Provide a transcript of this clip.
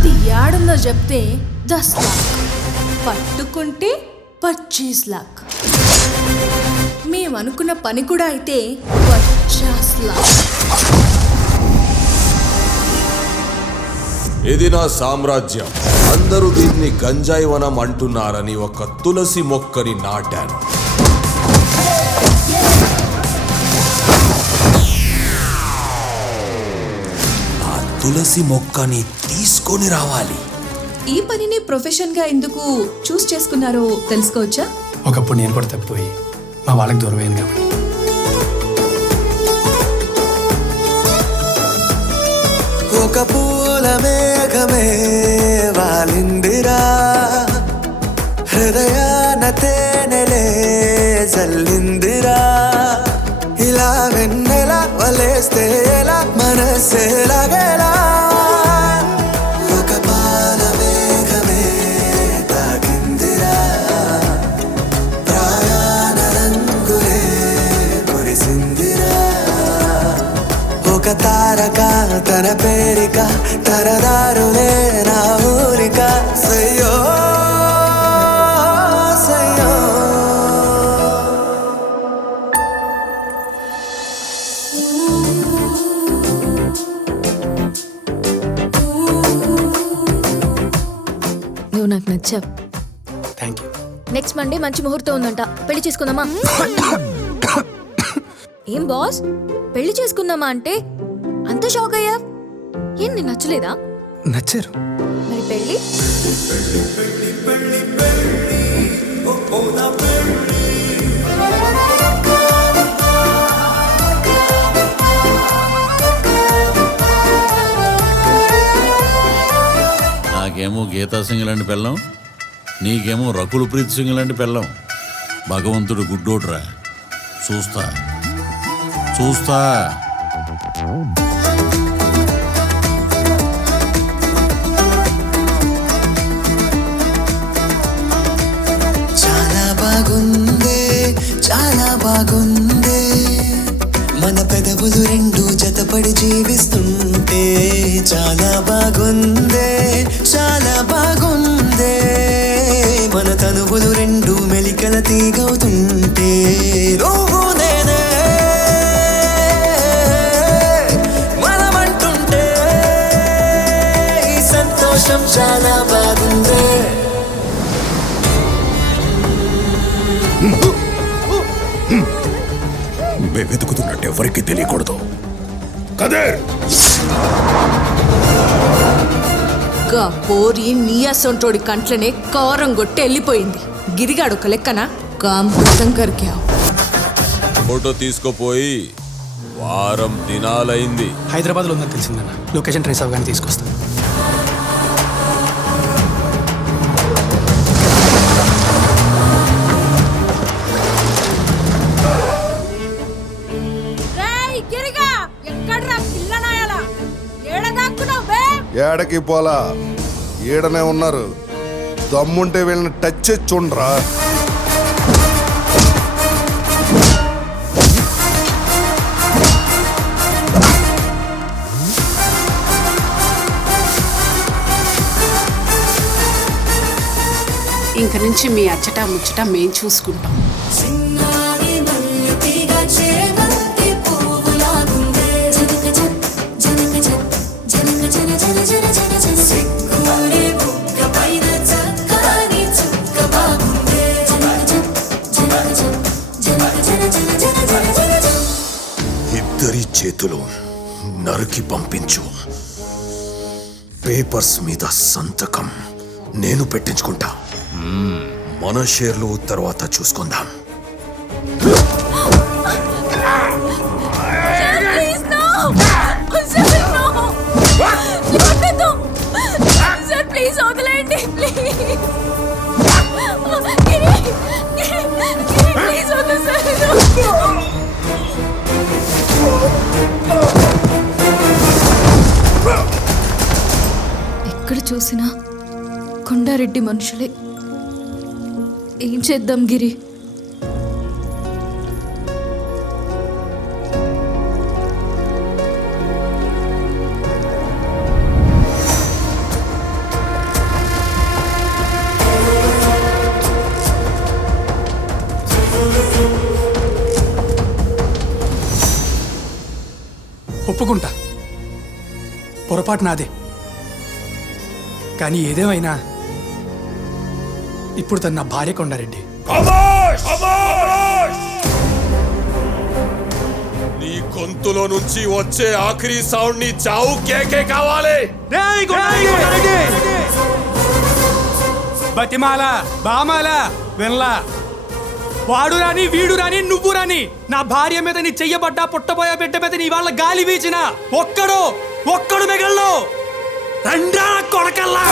అది యాడుందో చెప్తే 10 लाख, పట్టుకుంటే 25 लाख, మేమనుకున్న పని కూడా అయితే 50 लाख. ఇది నా సామ్రాజ్యం. అందరూ దీన్ని గంజాయి వనం అంటున్నారని ఒక తులసి మొక్కని నాటాను. ఆ తులసి మొక్కని తీసుకొని రావాలి. ఈ పనిని ప్రొఫెషన్ గా ఎందుకు చూస్ చేసుకున్నారో తెలుసుకోవచ్చా? ఒకప్పుడు నేను కూడా తప్పిపోయి మా వాళ్ళకి దూరం అయింది కాబట్టి. ఒక పూల మేఘమే వాలిందిరా, హృదయాన తేనెలే జల్లిందిరా, ఇలా వెన్నెల వలేస్తే ఎలా మనసే లాగేలా, ఒక పాల మేఘమే తాకిందిరా, ప్రాయాణ రంగులే కురిసిందిరా, ఒక తారక తన పేరిక తరదారులే నా ఊరిక, సయ్యో సయ్యో. నువ్వు నాకు నచ్చావు. Thank you. నెక్స్ట్ మండే మంచి ముహూర్తం ఉందంట, పెళ్లి చేసుకుందామా? ఏం బాస్, పెళ్లి చేసుకుందామా అంటే అంత షాక్ అయ్యా? ఏం నీకు నచ్చలేదా? నచ్చారు. మరి పెళ్లి? నాకేమో గీతా సింగ్ లాంటి పెళ్ళం, నీకేమో రకుల్ ప్రీత్ సింగ్ లాంటి పెళ్ళం. భగవంతుడు గుడ్డోడ్రా. చూస్తా చూస్తా. చాలా బాగుందే, చాలా బాగుందే, మన పెదవులు రెండు జతపడి జీవిస్తుంటే, చాలా బాగుందే, చాలా బాగుందే, మన తనువులు రెండు మెలికల తీగవుతుంటే, నువ్వు నేనే మనమంటుంటే, ఈ సంతోషం చాలా బాగుందే. వెతుకుతున్నట్టు ఎవరికి తెలియకూడదు. కదర్ గా పోరి నీయాసొంటోడి కంట్లనే కారం కొట్టి వెళ్ళిపోయింది. గిరిగాడు ఒక లెక్కన కాంపృతం కరికావు. ఫోటో తీసుకుపోయి వారం దినాలైంది. హైదరాబాద్లో ఉందని తెలిసిందన్న. లొకేషన్ ట్రేస్ అవగానే తీసుకొస్తాను. ఏడకి పోలా, ఈడనే ఉన్నారు. దమ్ముంటే వీళ్ళని టచ్ చేసి చూడరా. ఇంక నుంచి మీ అచ్చట ముచ్చట మేం చూసుకుంటాం. ఇద్దరి చేతులు నరికి పంపించు. పేపర్స్ మీద సంతకం నేను పెట్టించుకుంటా. మన షేర్లు తర్వాత చూసుకుందాం. ఎక్కడ చూసినా కొండారెడ్డి మనుషులే. ఏం చేద్దాం గిరి? ఒప్పుకుంటా, పొరపాటు నాదే. కానీ ఏదేమైనా ఇప్పుడు తను నా భార్య కొండారెడ్డి. నీ గొంతులో నుంచి వచ్చే ఆఖరి సౌండ్ నీ చావు కేకే కావాలి. బతిమాల బామాల వినలా, వాడు రాని వీడు రాని నువ్వు రాని, నా భార్య మీద నీ చెయ్యబడ్డా పుట్టబోయే బిడ్డ మీద నీ వాళ్ళ గాలి వీచిన ఒక్కడు మిగల్లో రండ్రా కొడకల్లా.